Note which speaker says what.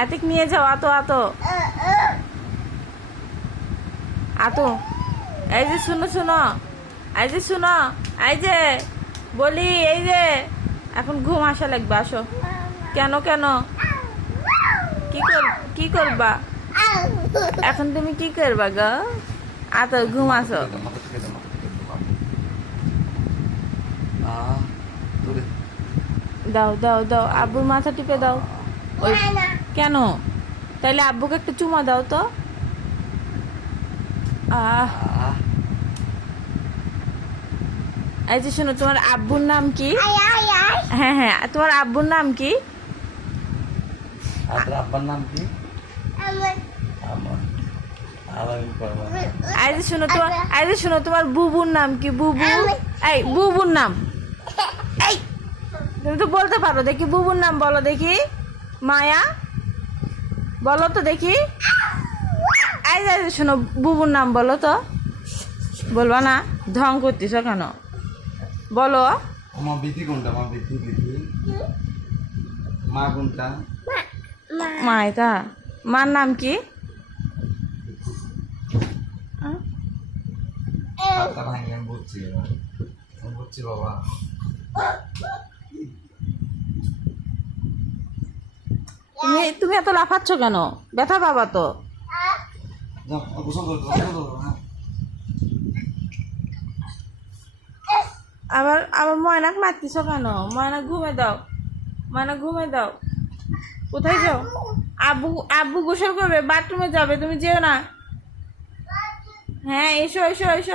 Speaker 1: আতিক, নিয়ে আতো। আতো, এই যে শুনো শুনো। এই যে শুনো, এই যে, বলি, এই যে। এখন ঘুম আসা লাগবে, আসো। কেন কেন? কি কর, কি করবা? এখন তুমি কি করবা গো? আতো, ঘুম আসো
Speaker 2: মাথা থেকে দাও, মাথা থেকে দাও, বাবা। আহ, তোরে।
Speaker 1: দাও দাও দাও। আব্বুর মাথা টিপে দাও। ওই কেন? তাইলে আব্বুকে একটু চুমা দাও তো। আহ। যে শোনো তোমার আব্বুর নাম কি? হ্যাঁ হ্যাঁ তোমার আব্বুর নাম কি?
Speaker 2: আব্বার নাম কি?
Speaker 1: যে শোনো তোমার এই যে শোনো তোমার বুবুর নাম কি? বুবু? এই বুবুর নাম। এই। তুমি তো বলতে পারো দেখি বুবুর নাম বলো দেখি। মায়া বলো তো দেখি। আই যাই শোনো বুবুর নাম বলো তো। বলবা না ঢং করতেছ কেন? বলো।
Speaker 2: আমার বিধি কোনটা? আমার বিধি বিধি মা কোনটা?
Speaker 1: মা এটা মার নাম কি?
Speaker 2: বুঝছি বাবা।
Speaker 1: তুমি তুমি এত লাফাচ্ছ কেন? ব্যথা পাবা তো।
Speaker 2: হ্যাঁ।
Speaker 1: আবার আবার ময়নাক মারতিছ কেন? ময়না ঘুমে দাও। ময়না ঘুমে দাও। কোথায় যাও? আব্বু আব্বু গোসল করবে বাথরুমে যাবে তুমি যেও না। হ্যাঁ এসো এসো এসো।